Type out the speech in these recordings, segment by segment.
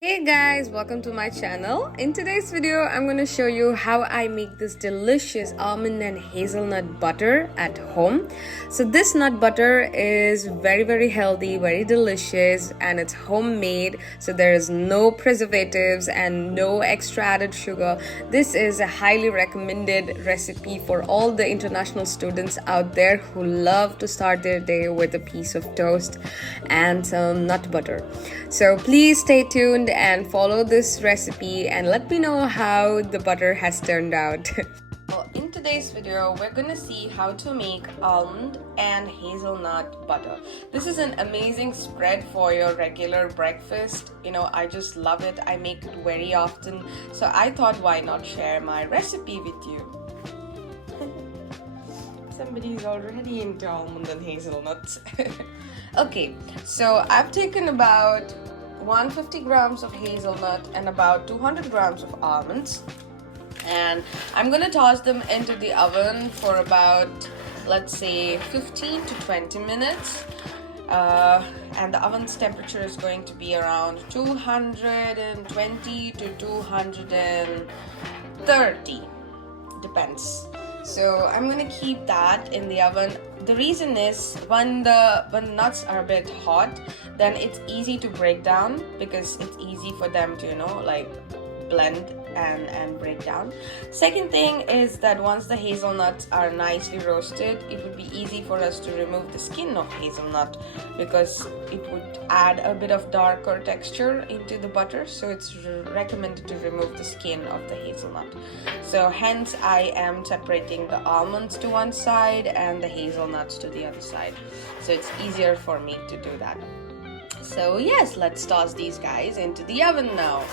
Hey guys, welcome to my channel. In today's video, I'm going to show you how I make this delicious almond and hazelnut butter at home. So this nut butter is very healthy, very delicious, and it's homemade. So there is no preservatives and no extra added sugar. This is a highly recommended recipe for all the international students out there who love to start their day with a piece of toast and some nut butter. So please stay tuned and follow this recipe and let me know how the butter has turned out. Well, in today's video, we're gonna see how to make almond and hazelnut butter. This is an amazing spread for your regular breakfast. You know, I just love it. I make it very often. So I thought, why not share my recipe with you? Somebody's already into almond and hazelnuts. Okay, so I've taken about 150 grams of hazelnut and about 200 grams of almonds, and I'm gonna toss them into the oven for about, let's say, 15 to 20 minutes. And the oven's temperature is going to be around 220 to 230, depends. So I'm gonna keep that in the oven. The reason is when the nuts are a bit hot, then it's easy to break down because it's easy for them to, like blend and break down. Second thing is that once the hazelnuts are nicely roasted, it would be easy for us to remove the skin of hazelnut because it would add a bit of darker texture into the butter. So it's recommended to remove the skin of the hazelnut. So hence I am separating the almonds to one side and the hazelnuts to the other side. So it's easier for me to do that. So yes, let's toss these guys into the oven now.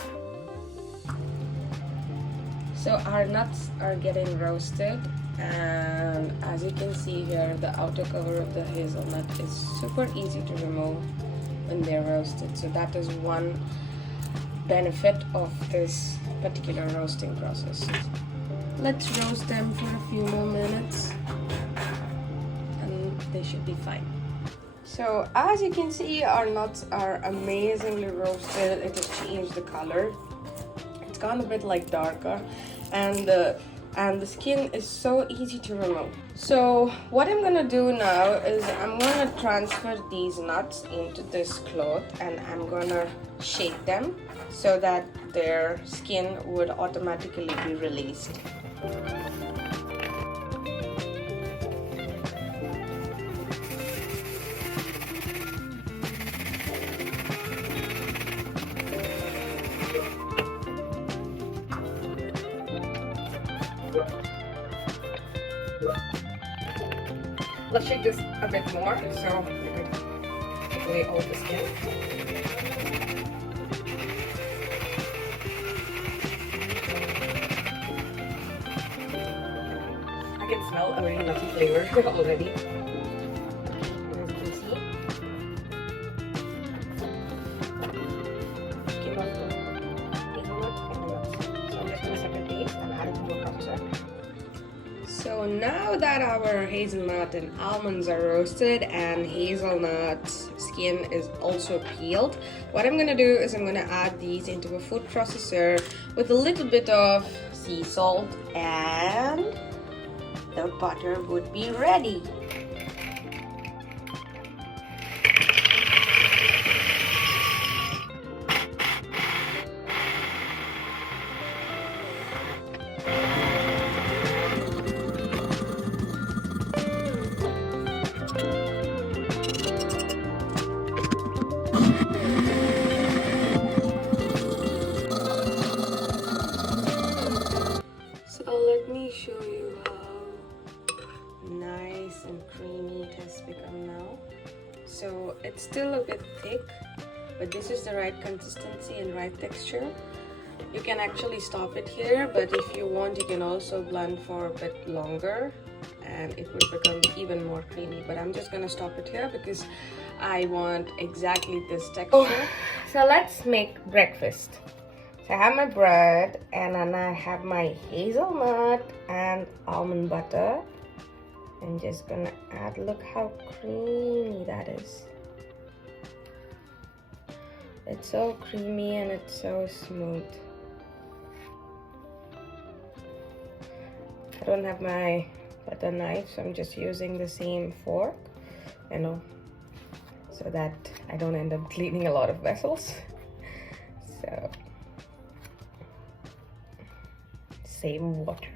So our nuts are getting roasted, and as you can see here, the outer cover of the hazelnut is super easy to remove when they're roasted. So that is one benefit of this particular roasting process. Let's roast them for a few more minutes and they should be fine. So as you can see, our nuts are amazingly roasted. It has changed the color. It's gone a bit like darker, and the skin is so easy to remove. So what I'm gonna do now is I'm gonna transfer these nuts into this cloth and I'm gonna shake them so that their skin would automatically be released. Let's shake this a bit more so we take away all the skin. I can smell a very nutty flavor already. As you can see, came out the hazelnut and the nuts. So I'm just going to separate these and add it to a processor. So now that our hazelnut and almonds are roasted and hazelnut skin is also peeled, what I'm gonna do is I'm gonna add these into a food processor with a little bit of sea salt, and the butter would be ready. Let me show you how nice and creamy it has become now. So it's still a bit thick, but this is the right consistency and right texture. You can actually stop it here, but if you want, you can also blend for a bit longer and it will become even more creamy. But I'm just gonna stop it here because I want exactly this texture. So let's make breakfast. So I have my bread and then I have my hazelnut and almond butter. I'm just gonna add, look how creamy that is. It's so creamy and it's so smooth. I don't have my butter knife, so I'm just using the same fork, you know, so that I don't end up cleaning a lot of vessels. So save water.